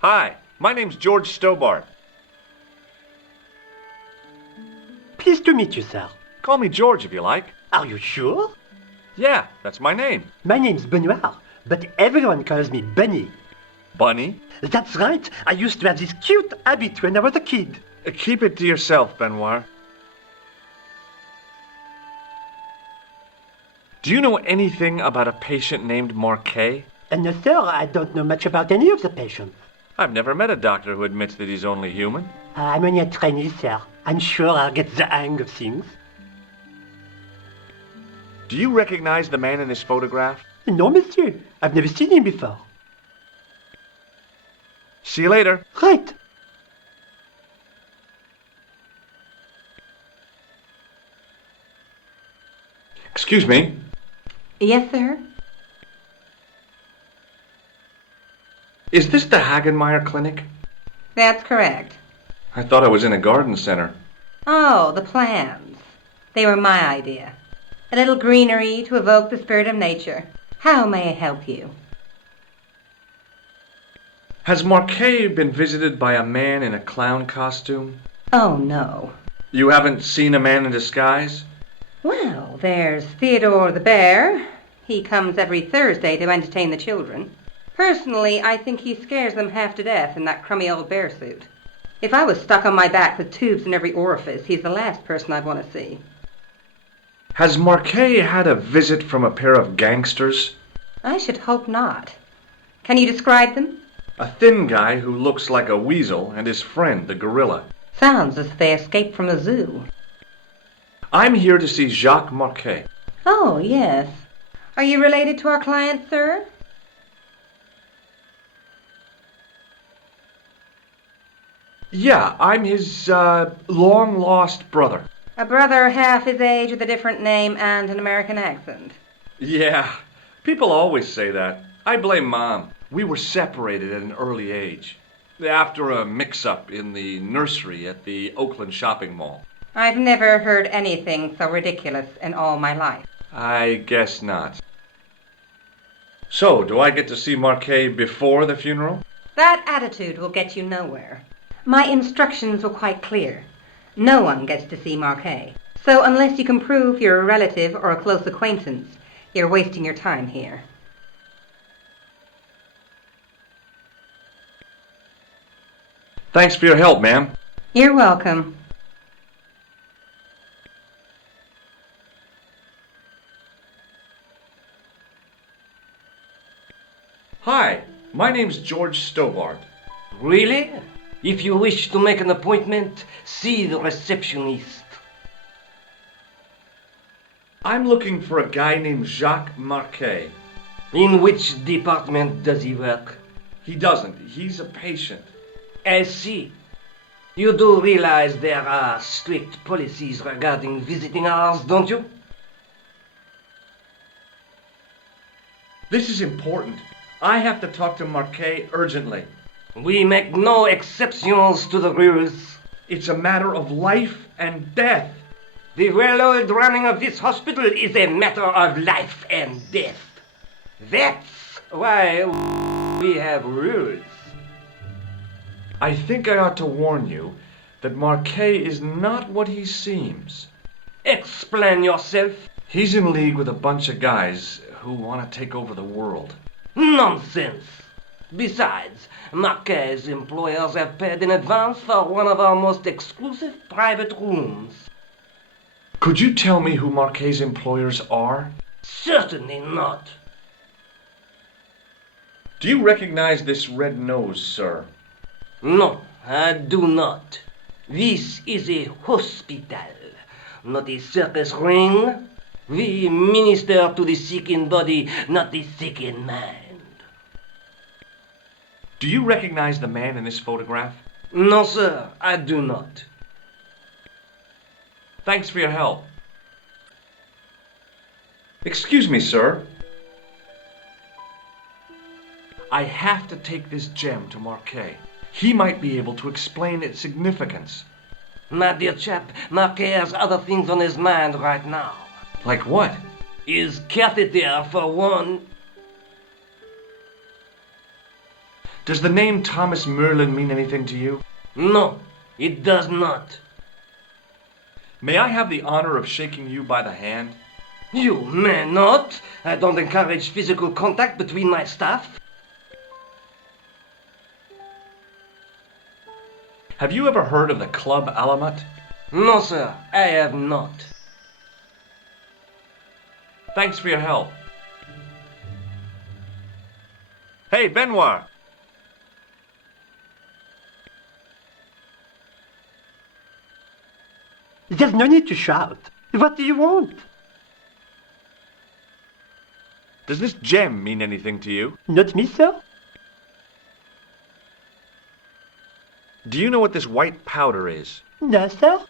Hi, my name's George Stobart. Pleased to meet you, sir. Call me George if you like. Are you sure? Yeah, that's my name. My name's Benoit, but everyone calls me Bunny. Bunny? That's right. I used to have this cute habit when I was a kid. Keep it to yourself, Benoit. Do you know anything about a patient named Marquet? No, sir, I don't know much about any of the patients. I've never met a doctor who admits that he's only human. I'm only a trainee, sir. I'm sure I'll get the hang of things. Do you recognize the man in this photograph? No, monsieur. I've never seen him before. See you later. Right. Excuse me. Yes, sir? Is this the Hagenmeyer Clinic? That's correct. I thought I was in a garden center. Oh, the plants. They were my idea. A little greenery to evoke the spirit of nature. How may I help you? Has Marquet been visited by a man in a clown costume? Oh, no. You haven't seen a man in disguise? Well, there's Theodore the bear. He comes every Thursday to entertain the children. Personally, I think he scares them half to death in that crummy old bear suit. If I was stuck on my back with tubes in every orifice, he's the last person I'd want to see. Has Marquet had a visit from a pair of gangsters? I should hope not. Can you describe them? A thin guy who looks like a weasel and his friend, the gorilla. Sounds as if they escaped from a zoo. I'm here to see Jacques Marquet. Oh, yes. Are you related to our client, sir? Yeah, I'm his, long-lost brother. A brother half his age with a different name and an American accent. Yeah, people always say that. I blame Mom. We were separated at an early age, after a mix-up in the nursery at the Oakland shopping mall. I've never heard anything so ridiculous in all my life. I guess not. So, do I get to see Marquet before the funeral? That attitude will get you nowhere. My instructions were quite clear. No one gets to see Marquet. So unless you can prove you're a relative or a close acquaintance, you're wasting your time here. Thanks for your help, ma'am. You're welcome. Hi, my name's George Stobart. Really? If you wish to make an appointment, see the receptionist. I'm looking for a guy named Jacques Marquet. In which department does he work? He doesn't. He's a patient. I see. You do realize there are strict policies regarding visiting hours, don't you? This is important. I have to talk to Marquet urgently. We make no exceptions to the rules. It's a matter of life and death. The well-oiled running of this hospital is a matter of life and death. That's why we have rules. I think I ought to warn you that Marquet is not what he seems. Explain yourself. He's in league with a bunch of guys who want to take over the world. Nonsense. Besides, Marquet's employers have paid in advance for one of our most exclusive private rooms. Could you tell me who Marquet's employers are? Certainly not. Do you recognize this red nose, sir? No, I do not. This is a hospital, not a circus ring. We minister to the sick in body, not the sick in mind. Do you recognize the man in this photograph? No, sir, I do not. Thanks for your help. Excuse me, sir. I have to take this gem to Marquet. He might be able to explain its significance. My dear chap, Marquet has other things on his mind right now. Like what? His catheter, for one. Does the name Thomas Merlin mean anything to you? No, it does not. May I have the honor of shaking you by the hand? You may not. I don't encourage physical contact between my staff. Have you ever heard of the Club Alamat? No, sir, I have not. Thanks for your help. Hey, Benoit! There's no need to shout. What do you want? Does this gem mean anything to you? Not me, sir? Do you know what this white powder is? No, sir?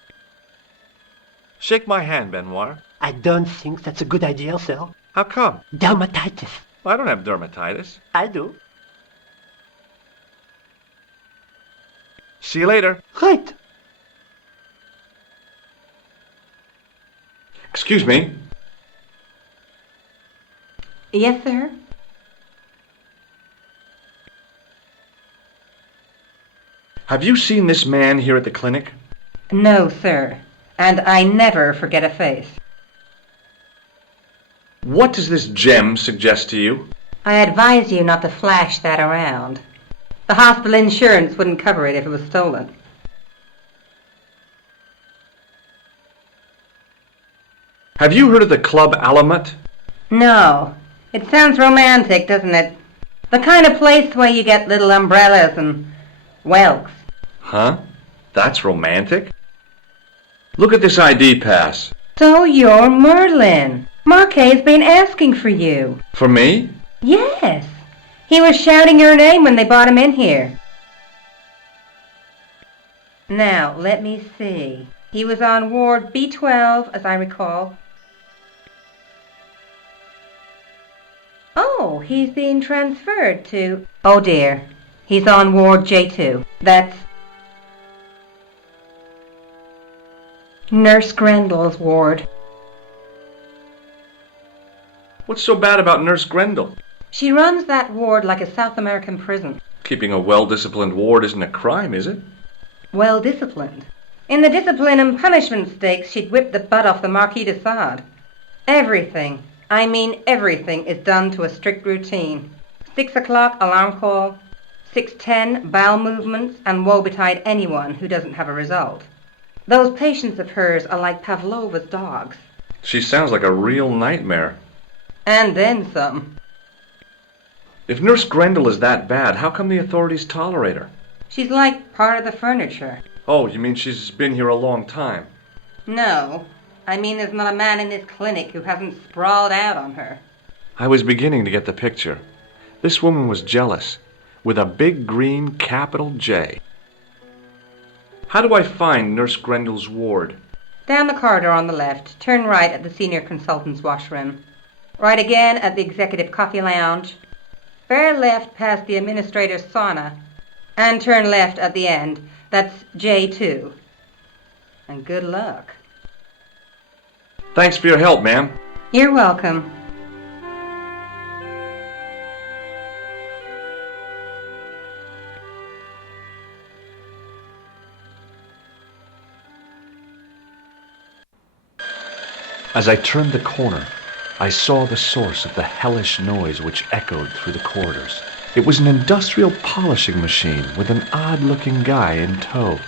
Shake my hand, Benoit. I don't think that's a good idea, sir. How come? Dermatitis. I don't have dermatitis. I do. See you later. Right. Excuse me. Yes, sir? Have you seen this man here at the clinic? No, sir. And I never forget a face. What does this gem suggest to you? I advise you not to flash that around. The hospital insurance wouldn't cover it if it was stolen. Have you heard of the Club Alamat? No. It sounds romantic, doesn't it? The kind of place where you get little umbrellas and whelks. Huh? That's romantic? Look at this ID pass. So you're Merlin. Marquet's been asking for you. For me? Yes. He was shouting your name when they brought him in here. Now, let me see. He was on ward B12, as I recall. Oh, he's being transferred to... Oh dear. He's on ward J2. That's Nurse Grendel's ward. What's so bad about Nurse Grendel? She runs that ward like a South American prison. Keeping a well-disciplined ward isn't a crime, is it? Well disciplined. In the discipline and punishment stakes, she'd whip the butt off the Marquis de Sade. Everything, I mean everything, is done to a strict routine. 6 o'clock alarm call, 6:10 bowel movements, and woe betide anyone who doesn't have a result. Those patients of hers are like Pavlova's dogs. She sounds like a real nightmare. And then some. If Nurse Grendel is that bad, how come the authorities tolerate her? She's like part of the furniture. Oh, you mean she's been here a long time? No, I mean there's not a man in this clinic who hasn't sprawled out on her. I was beginning to get the picture. This woman was jealous, with a big green capital J. How do I find Nurse Grendel's ward? Down the corridor on the left, turn right at the senior consultant's washroom. Right again at the executive coffee lounge. Bear left past the administrator's sauna. And turn left at the end. That's J2. And good luck. Thanks for your help, ma'am. You're welcome. As I turned the corner, I saw the source of the hellish noise which echoed through the corridors. It was an industrial polishing machine with an odd-looking guy in tow.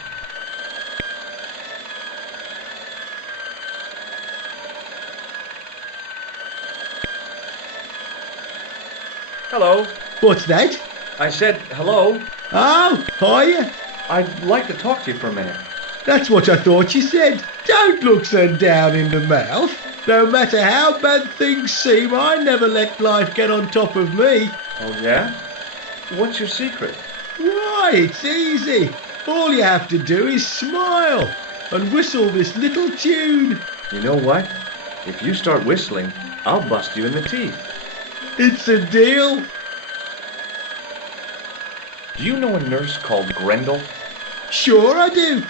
Hello. What's that? I said hello. Oh, hiya. I'd like to talk to you for a minute. That's what I thought you said. Don't look so down in the mouth. No matter how bad things seem, I never let life get on top of me. Oh, yeah? What's your secret? Why, it's easy. All you have to do is smile and whistle this little tune. You know what? If you start whistling, I'll bust you in the teeth. It's a deal. Do you know a nurse called Grendel? Sure I do.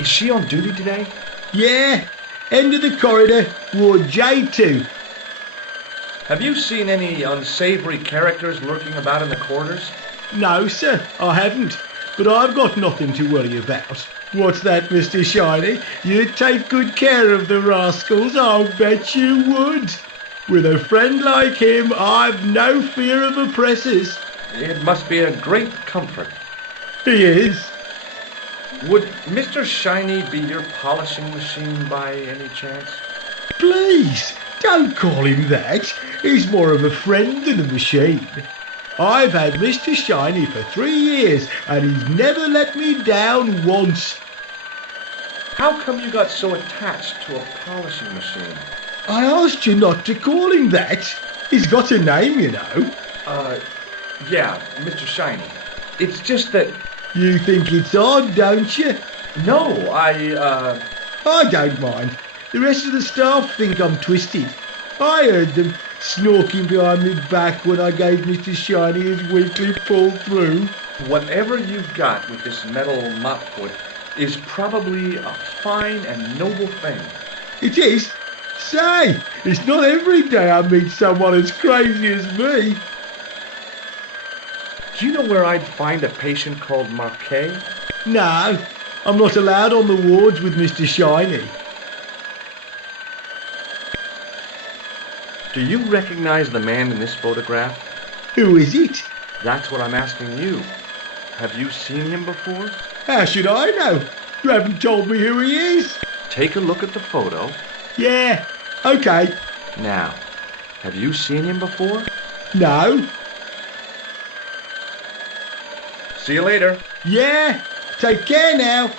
Is she on duty today? Yeah, end of the corridor, ward J2. Have you seen any unsavory characters lurking about in the corridors? No, sir, I haven't. But I've got nothing to worry about. What's that, Mr. Shiny? You'd take good care of the rascals, I'll bet you would. With a friend like him, I've no fear of oppressors. It must be a great comfort. He is. Would Mr. Shiny be your polishing machine by any chance? Please, don't call him that. He's more of a friend than a machine. I've had Mr. Shiny for 3 years, and he's never let me down once. How come you got so attached to a polishing machine? I asked you not to call him that. He's got a name, you know. Yeah, Mr. Shiny. It's just that... You think it's odd, don't you? No, I don't mind. The rest of the staff think I'm twisted. I heard them snorking behind me back when I gave Mr. Shiny his weekly pull through. Whatever you've got with this metal mopwood is probably a fine and noble thing. It is? Say, it's not every day I meet someone as crazy as me. Do you know where I'd find a patient called Marquet? No, I'm not allowed on the wards with Mr. Shiny. Do you recognize the man in this photograph? Who is it? That's what I'm asking you. Have you seen him before? How should I know? You haven't told me who he is. Take a look at the photo. Yeah, okay. Now, have you seen him before? No. See you later. Yeah, take care now.